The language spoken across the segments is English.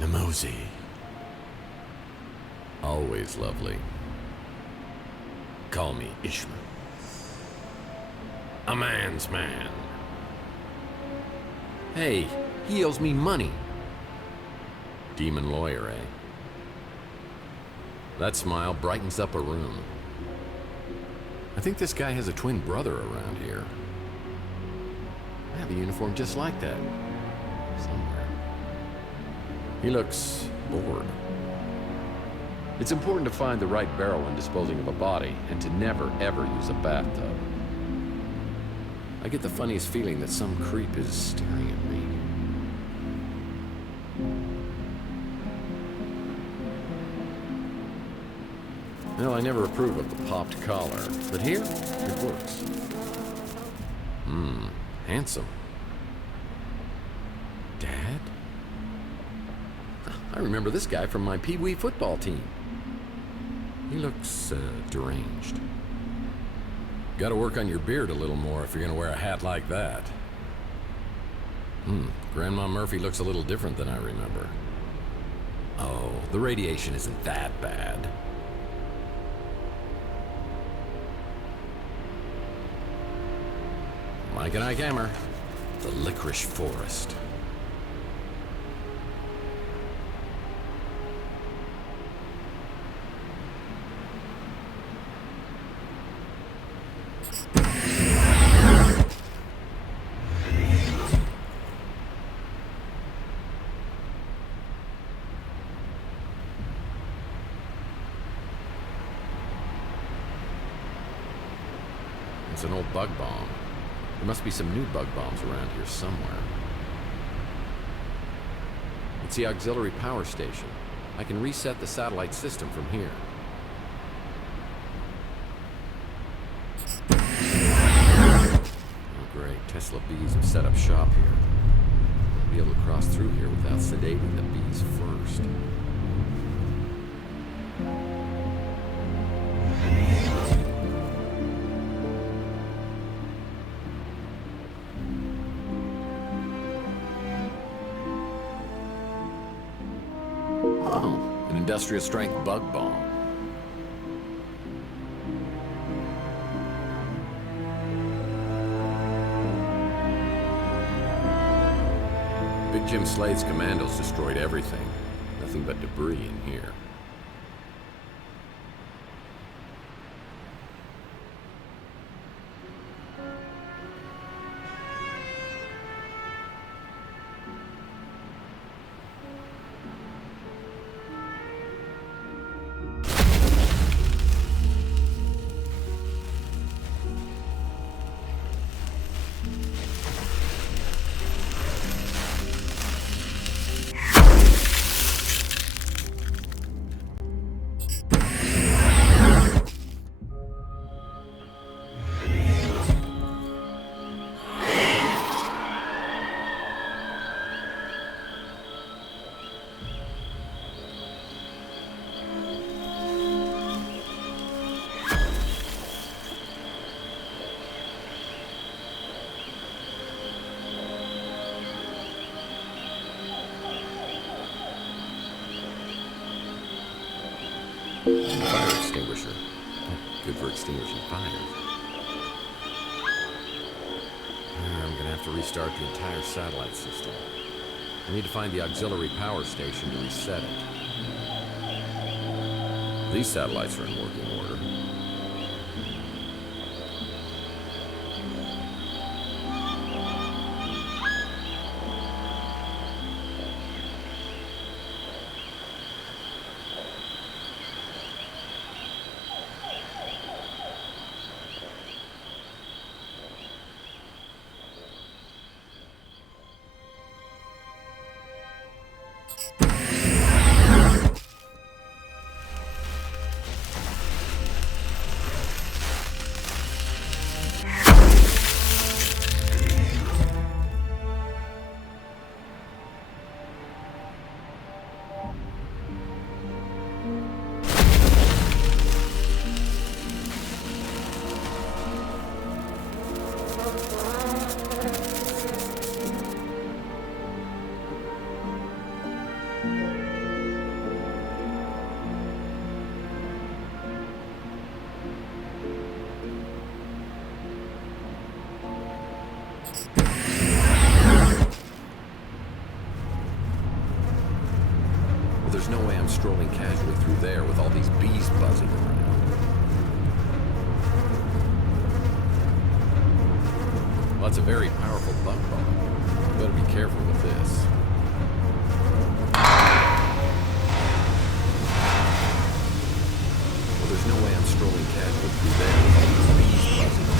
Nemosi. Always lovely. Call me Ishmael. A man's man. Hey, he owes me money. Demon lawyer, eh? That smile brightens up a room. I think this guy has a twin brother around here. I have a uniform just like that. Somewhere. He looks bored. It's important to find the right barrel when disposing of a body, and to never, ever use a bathtub. I get the funniest feeling that some creep is staring at me. Well, I never approve of the popped collar, but here, it works. Handsome. Dad? I remember this guy from my Pee Wee football team. He looks, deranged. Gotta work on your beard a little more if you're gonna wear a hat like that. Grandma Murphy looks a little different than I remember. Oh, the radiation isn't that bad. Mike and Ike Hammer, the Licorice Forest. It's an old bug bomb. There must be some new bug bombs around here somewhere. It's the auxiliary power station. I can reset the satellite system from here. Oh great, Tesla bees have set up shop here. I'll be able to cross through here without sedating the bees first. An industrial strength bug bomb. Big Jim Slade's commandos destroyed everything. Nothing but debris in here. Fire extinguisher. Good for extinguishing fires. I'm gonna have to restart the entire satellite system. I need to find the auxiliary power station to reset it. These satellites are in working order. I'm strolling casually through there with all these bees buzzing around. Well, that's a very powerful bug bomb. Better be careful with this. Well, there's no way I'm strolling casually through there with all these bees buzzing around.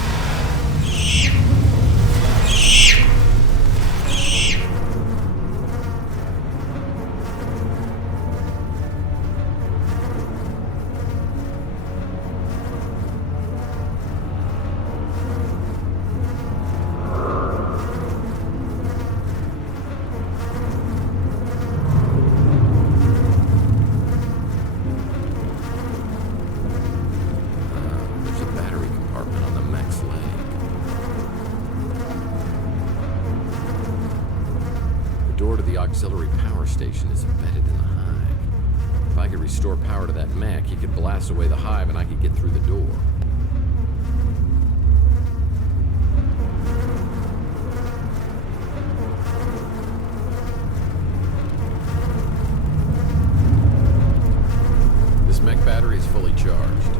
Auxiliary power station is embedded in the hive. If I could restore power to that mech, he could blast away the hive and I could get through the door. This mech battery is fully charged.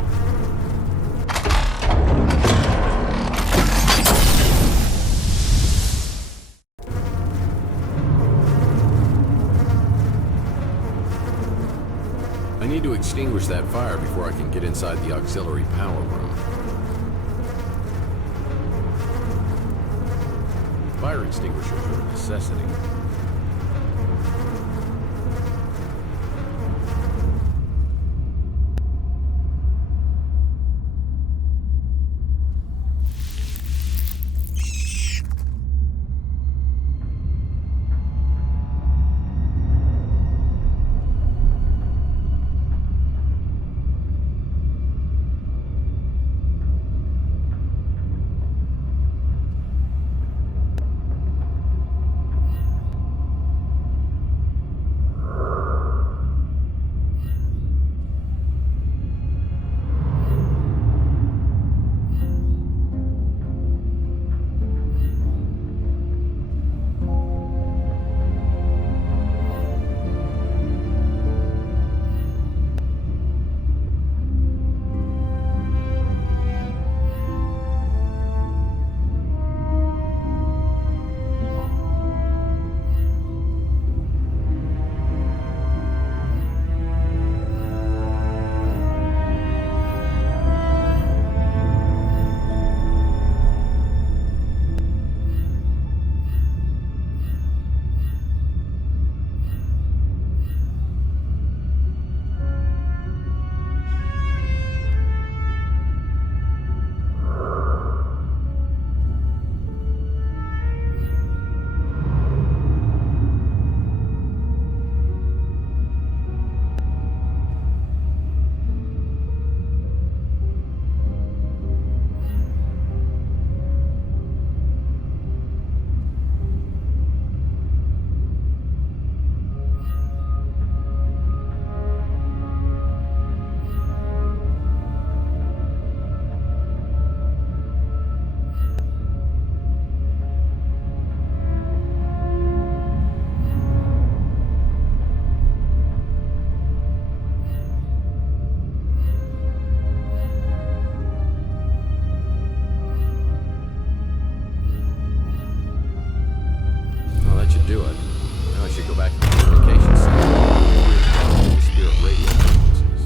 I need to extinguish that fire before I can get inside the auxiliary power room. Fire extinguishers are a necessity. Do it. Now I should go back to the communication center. The Spirit radio frequencies.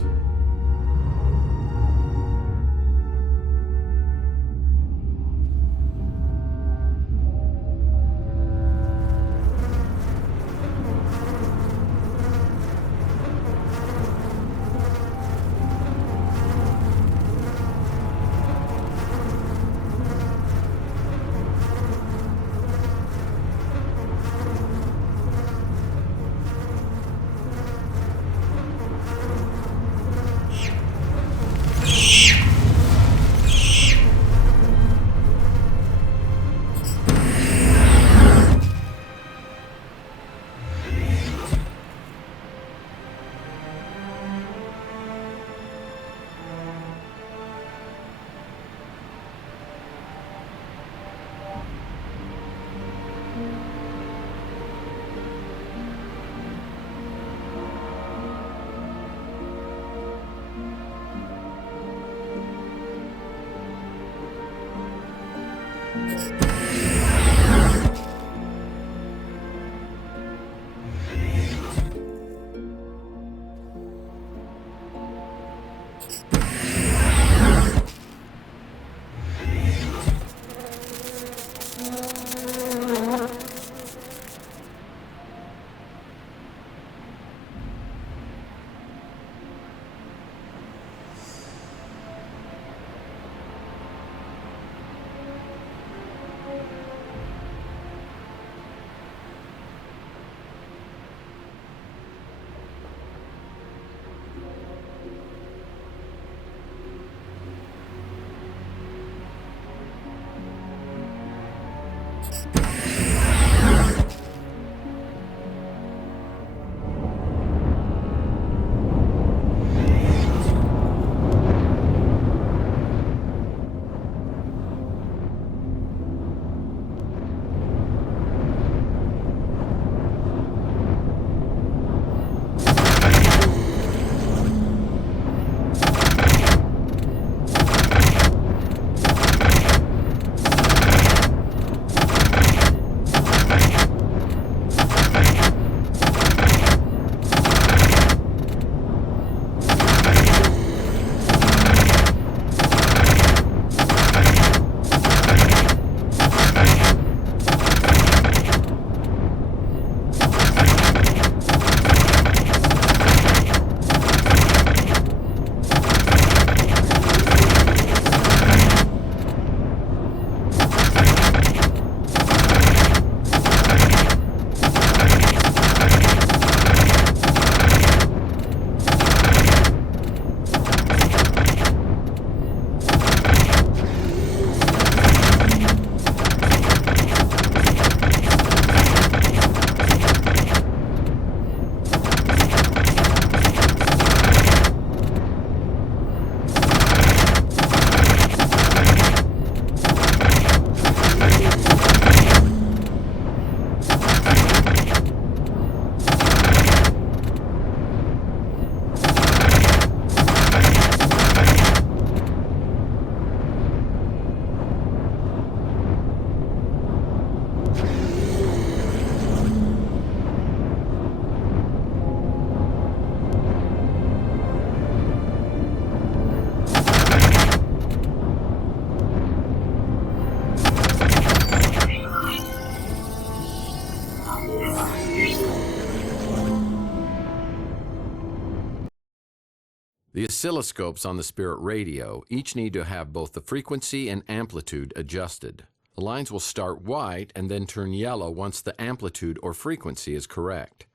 The oscilloscopes on the Spirit radio each need to have both the frequency and amplitude adjusted. The lines will start white and then turn yellow once the amplitude or frequency is correct.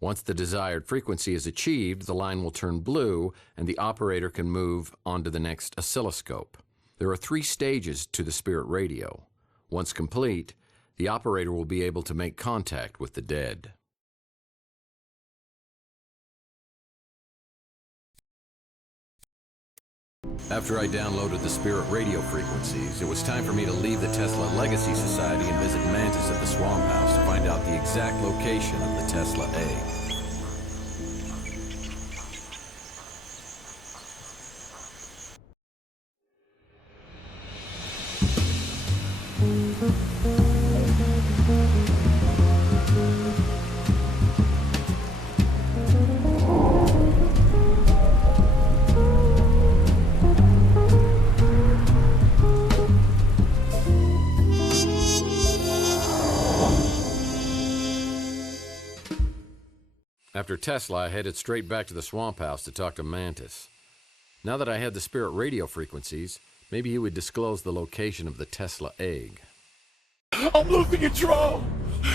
Once the desired frequency is achieved, the line will turn blue and the operator can move on to the next oscilloscope. There are 3 stages to the Spirit radio. Once complete, the operator will be able to make contact with the dead. After I downloaded the Spirit radio frequencies, it was time for me to leave the Tesla Legacy Society and visit Mantis at the Swamp House to find out the exact location of the Tesla egg. After Tesla, I headed straight back to the Swamp House to talk to Mantis. Now that I had the Spirit radio frequencies, maybe he would disclose the location of the Tesla egg. I'm losing control!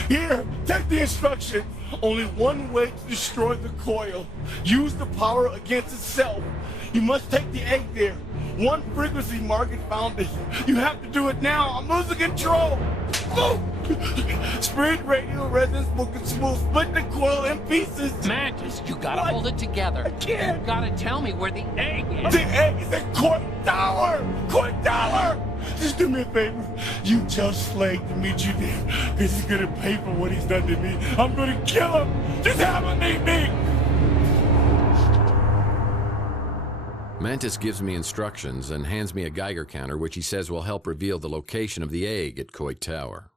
Here, take the instruction. Only one way to destroy the coil. Use the power against itself. You must take the egg there. One frequency market found it. You have to do it now. I'm losing control. Oh! Spirit radio resonance will split the coil in pieces. Mantis, you gotta hold it together. I can't. You gotta tell me where the egg is. The egg is at Court Tower! Court Tower! Just do me a favor. You tell Slade to meet you there. Because he's gonna pay for what he's done to me. I'm gonna kill him. Just have him meet me. Mantis gives me instructions and hands me a Geiger counter, which he says will help reveal the location of the egg at Coit Tower.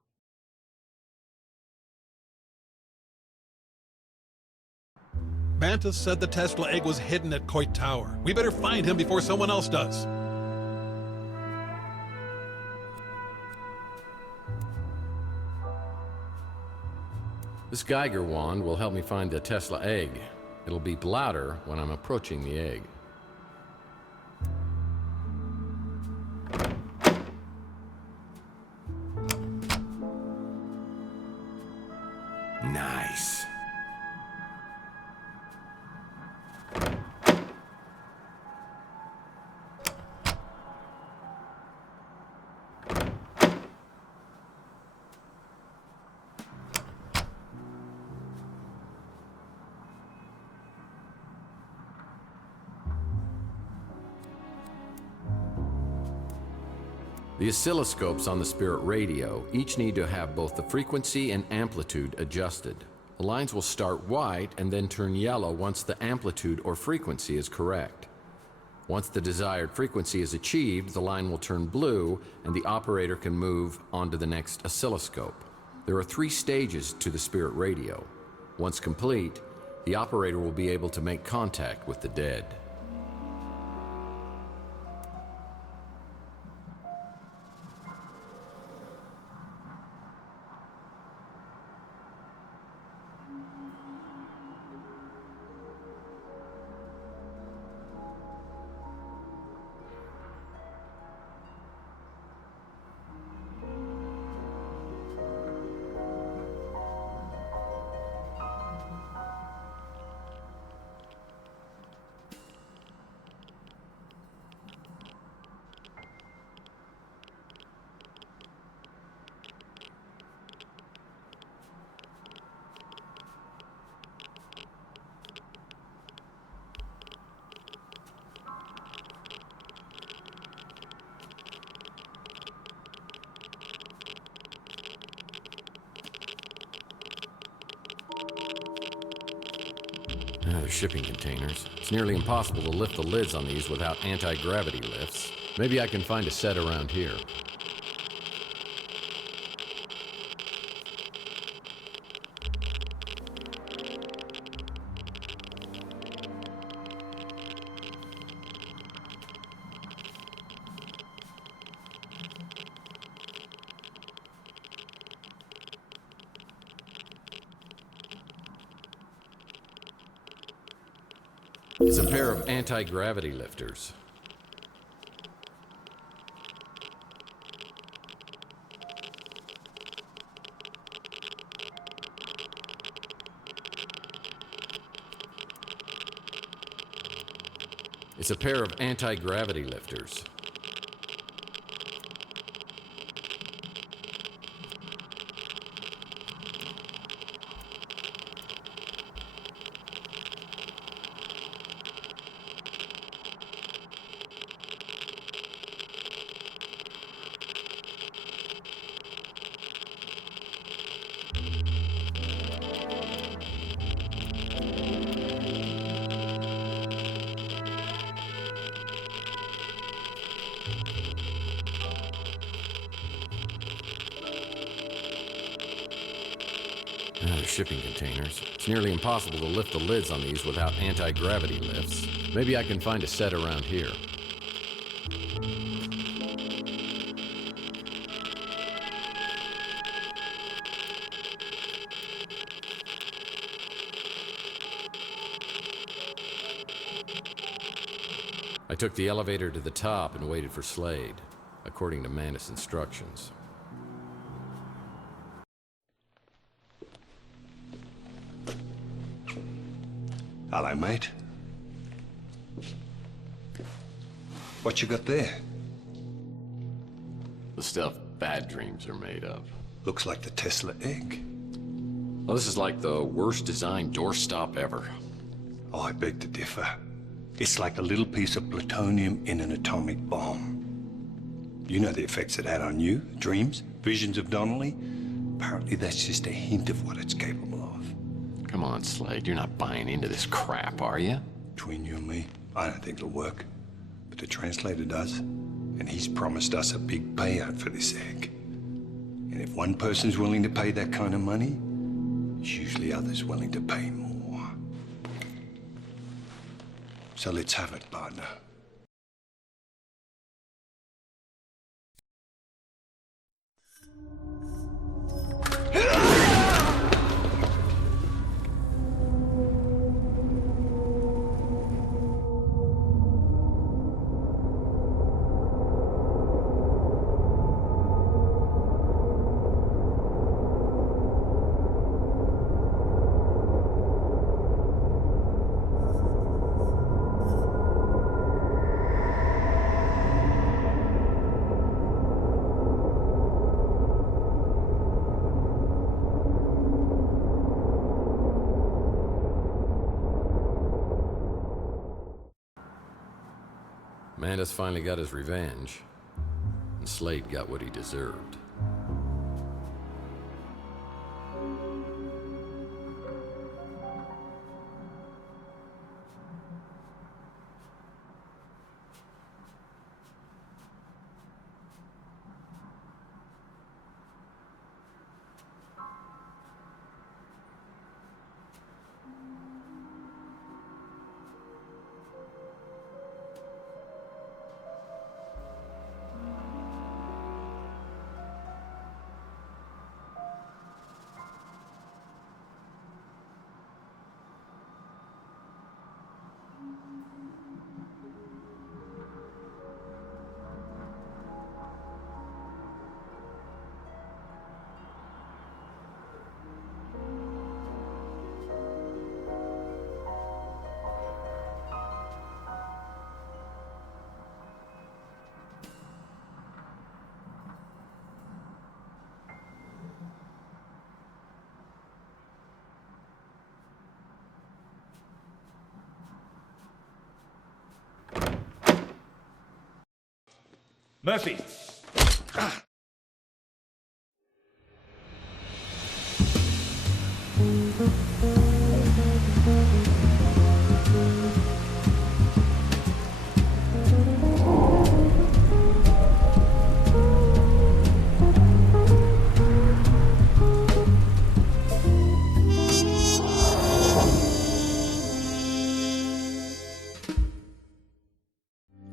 Mantis said the Tesla egg was hidden at Coit Tower. We better find him before someone else does. This Geiger wand will help me find the Tesla egg. It'll beep louder when I'm approaching the egg. Nice. The oscilloscopes on the Spirit radio each need to have both the frequency and amplitude adjusted. The lines will start white and then turn yellow once the amplitude or frequency is correct. Once the desired frequency is achieved, the line will turn blue and the operator can move on to the next oscilloscope. There are 3 stages to the Spirit radio. Once complete, the operator will be able to make contact with the dead. They're shipping containers. It's nearly impossible to lift the lids on these without anti-gravity lifts. Maybe I can find a set around here. It's a pair of anti-gravity lifters. It's a pair of anti-gravity lifters. They're shipping containers. It's nearly impossible to lift the lids on these without anti-gravity lifts. Maybe I can find a set around here. I took the elevator to the top and waited for Slade, according to Manus' instructions. Hello, mate. What you got there? The stuff bad dreams are made of. Looks like the Tesla egg. Well, this is like the worst designed doorstop ever. Oh, I beg to differ. It's like a little piece of plutonium in an atomic bomb. You know the effects it had on you, dreams, visions of Donnelly? Apparently that's just a hint of what it's capable of. Come on, Slade, you're not buying into this crap, are you? Between you and me, I don't think it'll work. But the translator does, and he's promised us a big payout for this egg. And if one person's willing to pay that kind of money, there's usually others willing to pay more. So let's have it, partner. Manus finally got his revenge, and Slade got what he deserved. Murphy!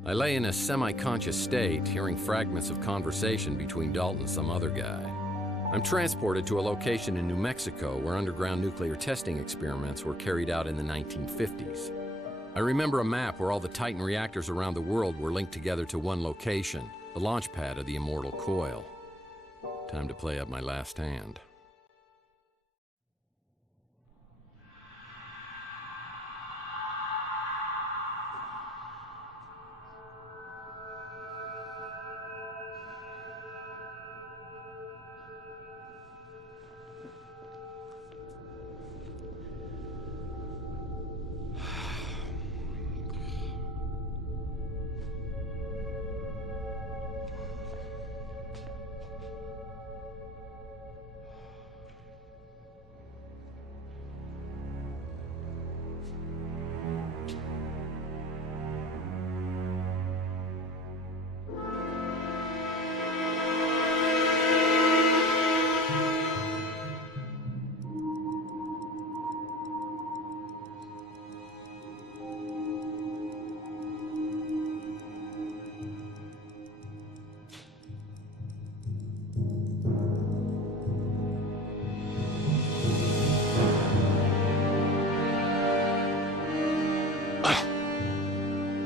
I lay in a semi-conscious state, hearing fragments of conversation between Dalton and some other guy. I'm transported to a location in New Mexico where underground nuclear testing experiments were carried out in the 1950s. I remember a map where all the Titan reactors around the world were linked together to one location, the launch pad of the Immortal Coil. Time to play up my last hand.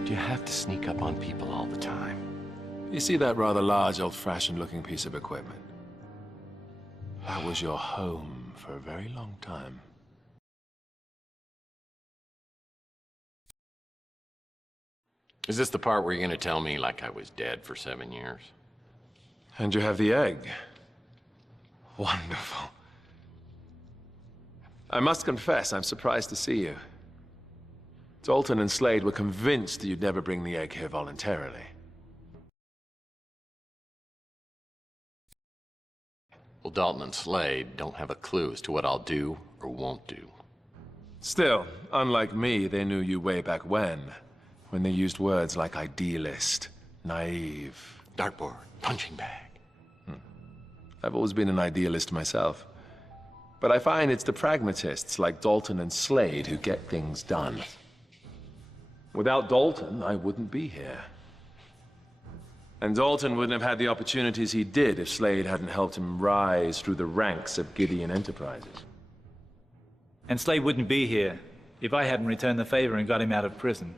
Do you have to sneak up on people all the time? You see that rather large, old-fashioned looking piece of equipment? That was your home for a very long time. Is this the part where you're gonna tell me like I was dead for 7 years? And you have the egg. Wonderful. I must confess, I'm surprised to see you. Dalton and Slade were convinced you'd never bring the egg here voluntarily. Well, Dalton and Slade don't have a clue as to what I'll do or won't do. Still, unlike me, they knew you way back when they used words like idealist, naive. Dartboard, punching bag. I've always been an idealist myself. But I find it's the pragmatists like Dalton and Slade who get things done. Without Dalton, I wouldn't be here. And Dalton wouldn't have had the opportunities he did if Slade hadn't helped him rise through the ranks of Gideon Enterprises. And Slade wouldn't be here if I hadn't returned the favor and got him out of prison.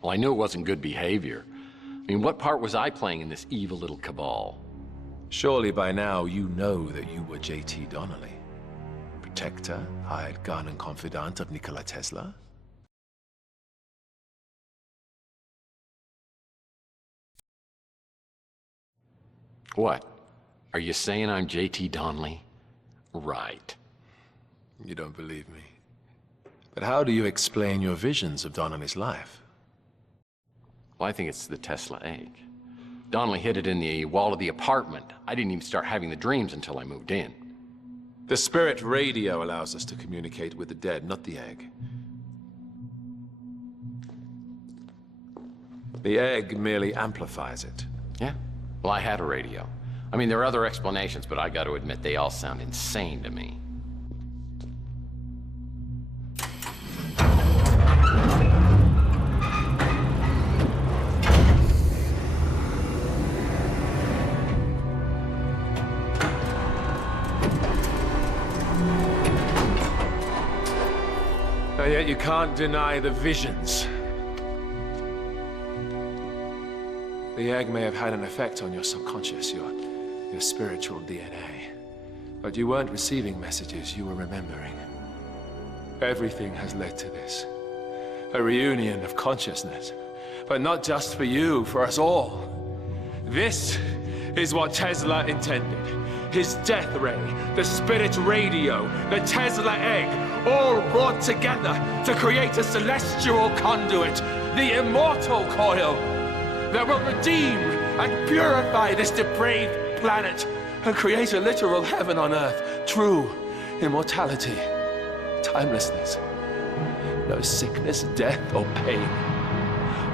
Well, I knew it wasn't good behavior. I mean, what part was I playing in this evil little cabal? Surely by now you know that you were J.T. Donnelly. Protector, hired gun and confidant of Nikola Tesla? What? Are you saying I'm J.T. Donnelly? Right. You don't believe me. But how do you explain your visions of Donnelly's life? Well, I think it's the Tesla egg. Donnelly hid it in the wall of the apartment. I didn't even start having the dreams until I moved in. The spirit radio allows us to communicate with the dead, not the egg. The egg merely amplifies it. Yeah? Well, I had a radio. I mean, there are other explanations, but I got to admit they all sound insane to me. And yet you can't deny the visions. The egg may have had an effect on your subconscious, your spiritual DNA. But you weren't receiving messages, you were remembering. Everything has led to this. A reunion of consciousness. But not just for you, for us all. This is what Tesla intended. His death ray, the spirit radio, the Tesla egg, all brought together to create a celestial conduit, the Immortal Coil, that will redeem and purify this depraved planet and create a literal heaven on earth, true immortality, timelessness, no sickness, death, or pain.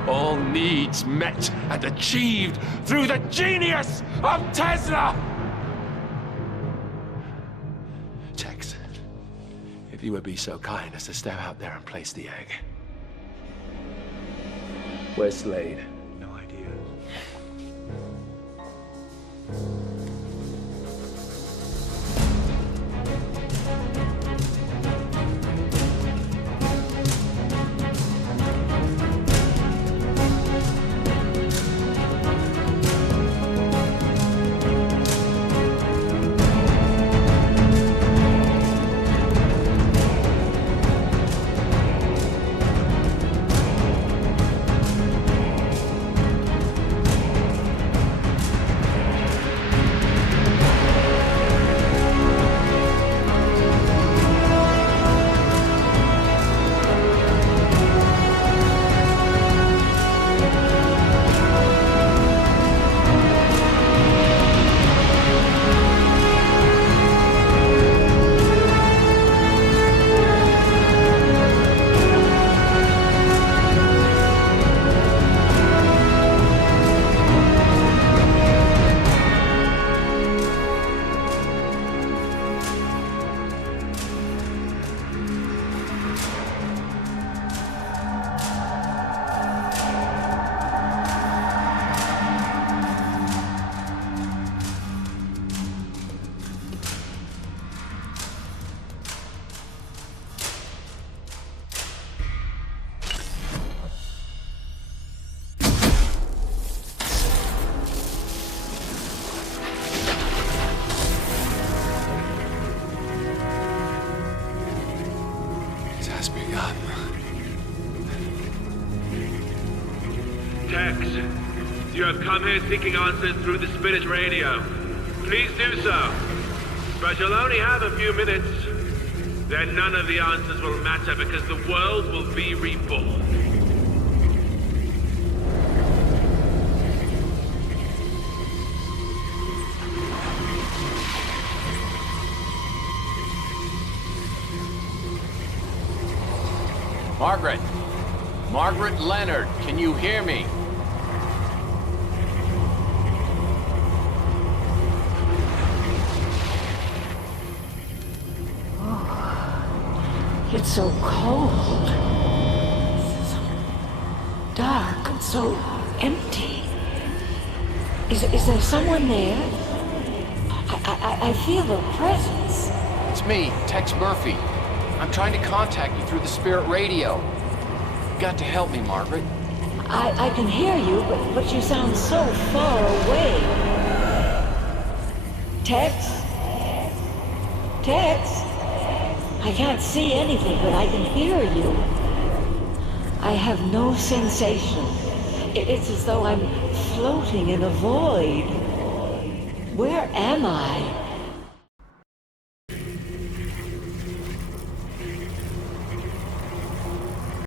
All needs met and achieved through the genius of Tesla! Tex, if you would be so kind as to step out there and place the egg. Where's Slade? No idea. come here seeking answers through the Spirit Radio, please do so. But you'll only have a few minutes. Then none of the answers will matter because the world will be reborn. Margaret! Margaret Leonard, can you hear me? It's so cold. So dark and so empty. Is there someone there? I feel a presence. It's me, Tex Murphy. I'm trying to contact you through the Spirit Radio. You've got to help me, Margaret. I can hear you, but you sound so far away. Tex? Tex? I can't see anything, but I can hear you. I have no sensation. It's as though I'm floating in a void. Where am I?